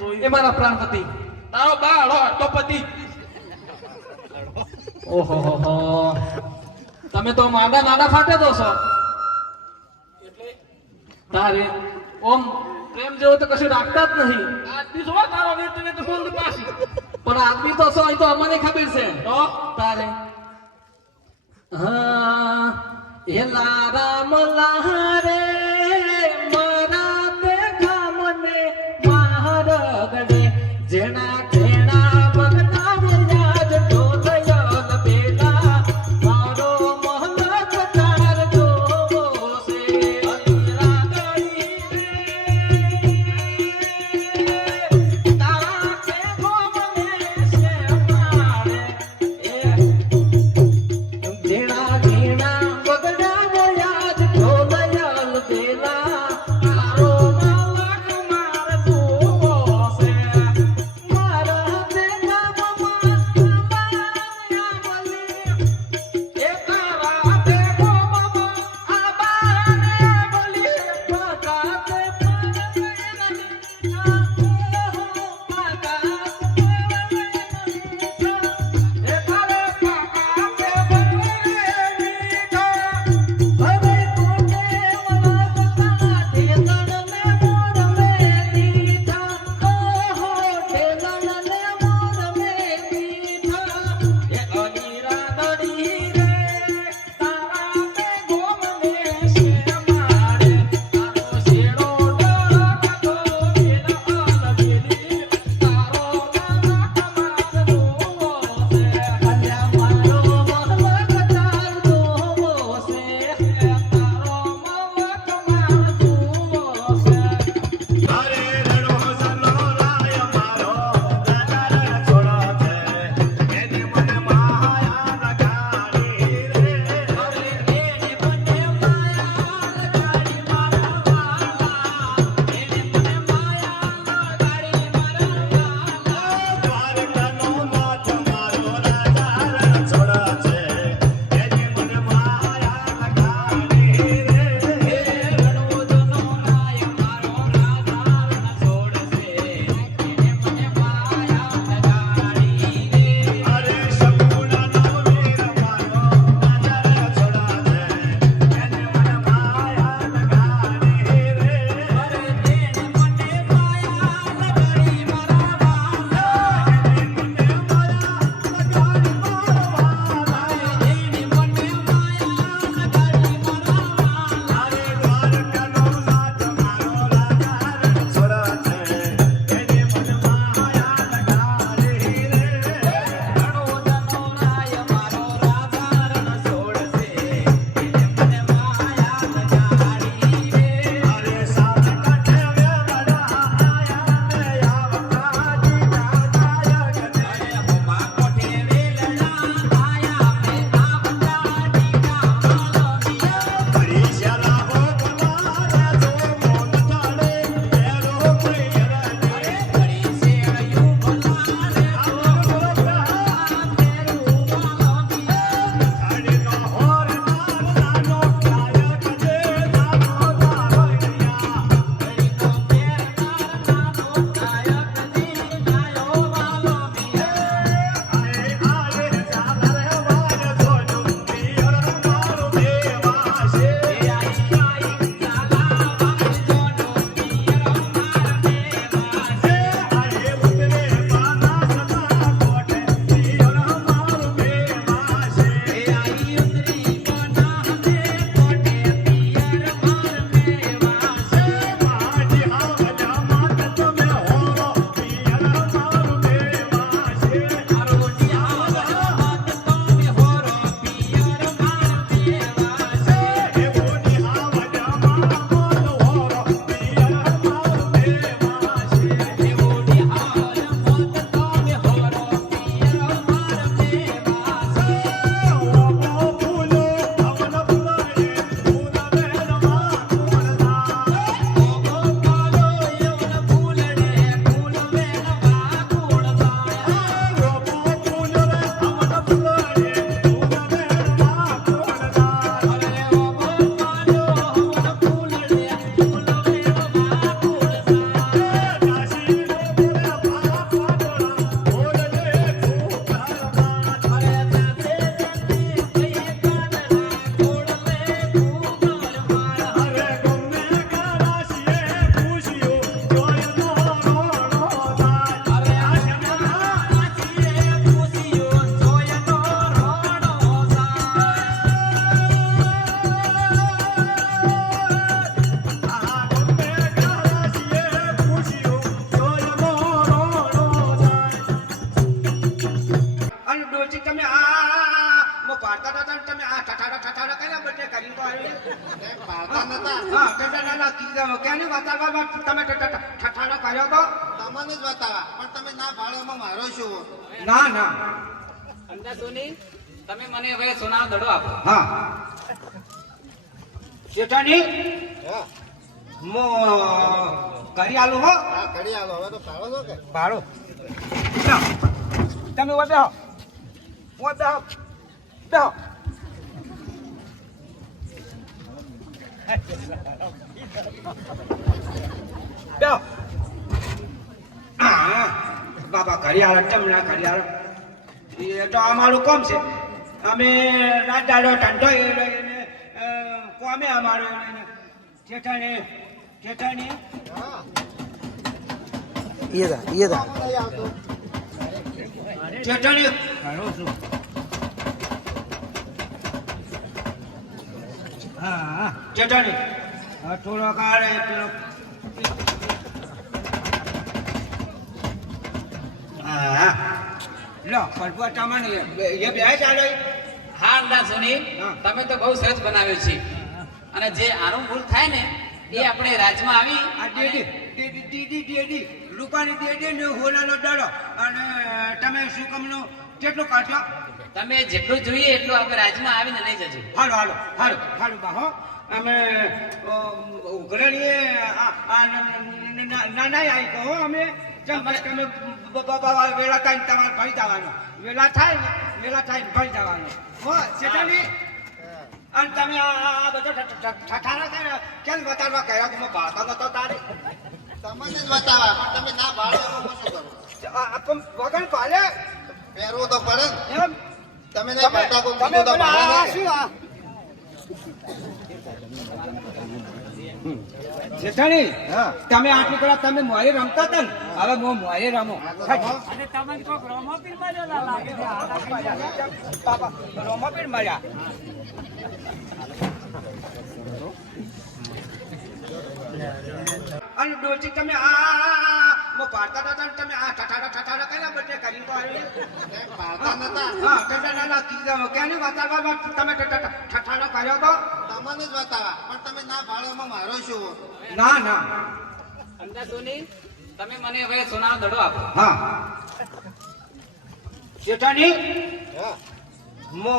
હું એ મારા પ્રાણપતિ તારો બાળો તો પતિ. ઓહો હો હો. તમે તો માદા નાના ફાટે દો છો. એટલે તારે ઓમ પ્રેમ જેવો તો કશું રાખતા જ નહીં. આજથી જો તારો વેત વેત બોલ પાછી. પણ આદમી તો છો એ તો અમને ખબર છે. તો? તારે હા એ લારા લહારે પાડતા નતા તમે આ ઠઠાડા ઠઠાડા કર્યા બંને કરી તો આવ્યો પાડતા નતા હા તમે નાના કીધા ક્યાંને વાતાવરણ તમે ઠઠાડા કર્યો તો તમને જ બતાવા પણ તમે ના ભાડવામાં મારો છો ના ના અંડા સોની તમે મને હવે સોનાનો દડો આપો હા શેઠાની હા મો કરી આલો હો હા કરી આલો હવે તો ભાડો છો કે ભાડો તમે ઓબે હો ઓબે હો બેહો બેહો હા બાબા ઘડિયાળ ચમના ઘડિયાળ. એ તો અમારું કોમ છે. અમે રાત દાડો ઠંડો એ લઈને અ, કોમે અમારું એને જેઠાણી જેઠાણી. હા ઈયદા ઈયદા જેઠાણી. ઘણું છું હા હા જેઠાણી હા થોડો કાળે પેલો હા. લો પરપોટામાં એ- બે ચાલે હા અંજા સોની તમે તો બહુ સરસ બનાવ્યું છે. અને જે આનું ભૂલ થાય ને એ આપણે રાજમાં આવી આ ડેડી ડેડી ડેડી ડેડી રૂપાની ડેડી ને હોલાનો દડો. અને તમે શું કમનો કેટલો કાઢશો? તમે જેટલું જોઈએ એટલું આપણે રાજમાં આવીને લઈ જજો. હાલો હાલો હાલો હાલો બાહો અમે ઉઘરણીએ ના ના આવી કહો અમે. જેમ કે તમે બ- બ- બ- વેલા થાય તમારે ભરી જવાનું વેલા થાય ને વેલા થાય ને ભરી જવાનું હો શેઠાણી? અને તમે આ બધો ઠઠારા કરે કેમ બતાડવા કહેવા કે હું ભાળતો નતો તારે? તમને જ બતાવા પણ તમે ના ભાડો હું શું કરું? વગર પાલે પહેરવું તો પડે ને. એમ? તમે નહીં તમે પડતા કોઈ તમે તો આ શું આ? જેઠાણી હા. તમે આ કલા તમે મોરી રમતા હતા ને? હવે હું મોરી રમો. અને તમને પીર રમોપીર મારેલા લાગે છે પાપા રોમો પીર મળ્યા. અને ડોચી તમે આ, મો પાડતા હતા ને તમે આ ઠઠાડા ઠઠાડા કર્યા બધે કરી તો આવી પાડતા નતા. હા ઠઠાડા ના કીધા કેને બતાવવા તમે ઠઠાડા કર્યો તો? તમને જ બતાવા પણ તમે ના પાડો મારો શું? ના ના. અંજા સોની? તમે મને હવે સોનાનો દડો આપો. હા. શેઠાણી હા. મો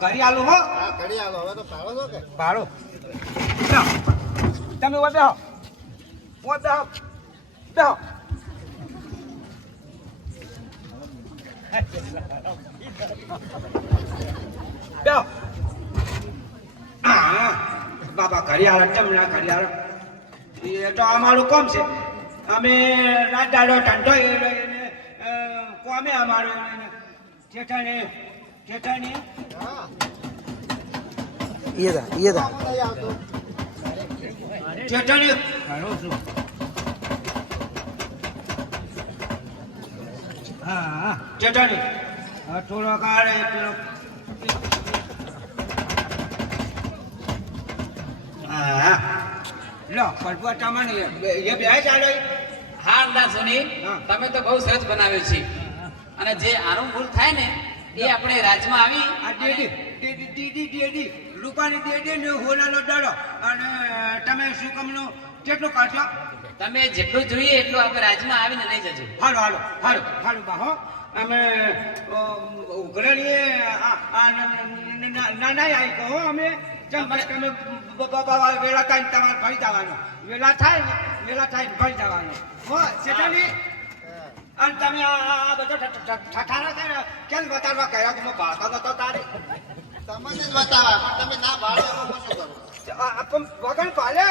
કરી આલો હો. હા કરી આલો. હવે તો પાડો છો કે? ભાડો તમે ઓબે હો ઓબે બેહો. બેહો. બેહો. બાબા ઘડિયાળ ચમના ઘડિયાળ. એ તો અમારું કોમ છે. અમે રાત દાડો ઠંડો એ લઈને અ, કોમે અમારું એને જેઠાણી જેઠાણી. ઈયદા ઈયદા જેઠાણી ઘણું છું હા હા. થોડો કાળે પેલો હા લો પરપોટામાં ને એ- બે ચાલે. હા અંજા તમે તો બહુ સરસ બનાવ્યું છે. અને જે આનું ભૂલ થાય ને એ આપણે રાજમાં આવી આ ડેડી ડેડી ડેડી ડેડી. રૂપાની ડેડી ને હોલાનો દડો. અને તમે શું કમનો? કેટલો કાઢશો? તમે જેટલું જોઈએ એટલું આપણે રાજમાં આવીને લઈ જજો. હાલો હાલો હાલો હાલો બાહો અમે ઉઘરણીએ ના ના આવી કહો અમે. તમે બ- બ- બ- વેલા થાય તમારે ભરી જવાનું વેલા થાય ને વેલા થાય ને ભરી જવાનું હો શેઠાણી? અને તમે આ બધો ઠ- ઠ- ઠઠારા કરે કેમ બતાડવા કહેવા કે હું નતો તારે? તમને જ બતાવા પણ તમે ના પાડો હું શું કરું? વગર પાલે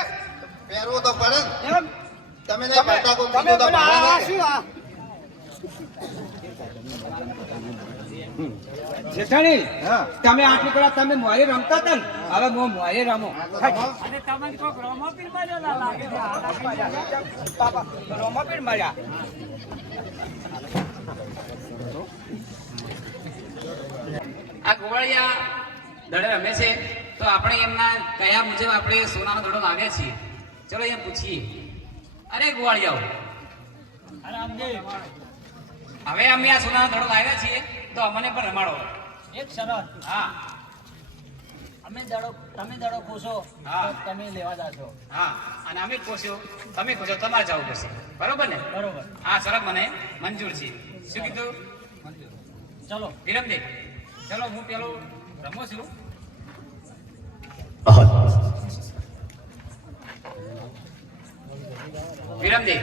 પહેરવું તો પડે ને. એમ? તમે નહીં કરતા કોમ કીધું તમે તો આ. શું આ? જેઠાણી તમે આટલી પેલા તમે મોરી રમતા હતા ને? હવે હું મોરી રમો. અને તમે કોક રમો પીર માર્યો લાગે છે પાપા રમો પીર મળ્યા આ ગોવાળિયા દડે રમે છે તો આપણે એમના કયા મુજબ આપણે સોનાનો દડો લાગે છીએ? ચલો એમ પૂછીએ. અરે ગોવાળિયાઓ હવે અમે આ સોનાનો ધડો લાવ્યા છીએ તો અમને પણ રમાડો. એક શરત. હા. અમે દડો તમે દડો પૂછો હા. તમે લેવા જાશો. હા. અને અમે પૂછ્યું તમે પૂછો તમારે જવું પડશે. બરોબર ને? બરોબર. હા શરત મને મંજૂર છે. શું કીધું? મંજૂર. ચલો. વિરમદેવ ચલો હું પેલું રમું છું. વિરમદેવ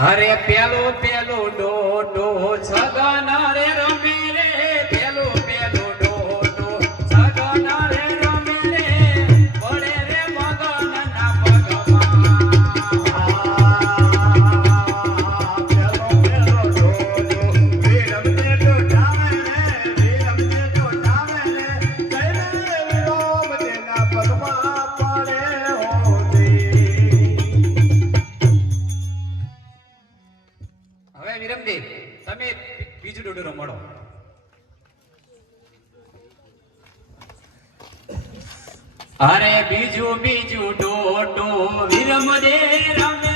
અરે પેલો પેલો ડોડો છગન રે રમે વિરમદેવ તમે બીજું ડોડો રમાડો અરે બીજું બીજું ડોડો વિરમદે રમે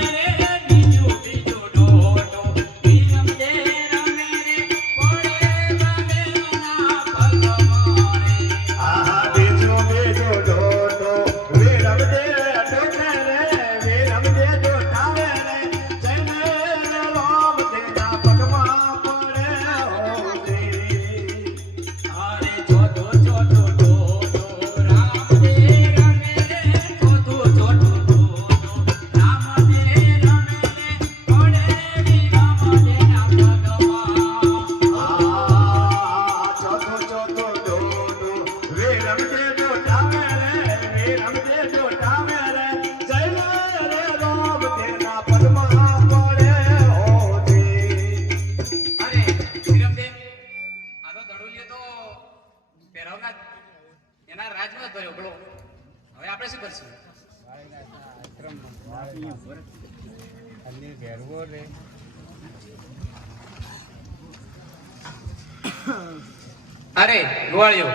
અરે ગોવાળિયો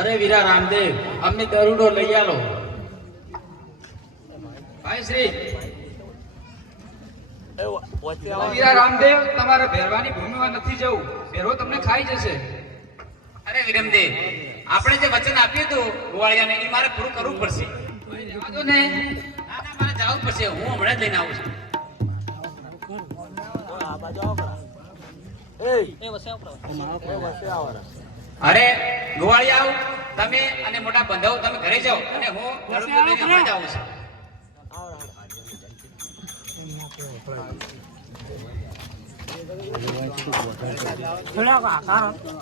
અરે વીરા રામદેવ અમને દરુડો લઈ આલો. ભાઈ શ્રી. વીરા રામદેવ તમારે ભેરવાની ભૂમિમાં નથી જવું. ભેરવો તમને ખાઈ જશે. અરે વિરમદેવ આપણે જે વચન આપ્યું હતું ગોવાળિયાને એ મારે પૂરું કરવું પડશે. રહેવા દો ને. ના ના મારે જવું પડશે. હું હમણાં જ લઈને આવું છું. અરે ગોવાળી આવ. તમે અને મોટા બંધાવ તમે ઘરે જાઓ. અને હું દડુલિયો લઈને હમણાં જ આવું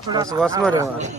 છું બસ બસમાં રહેવાનું.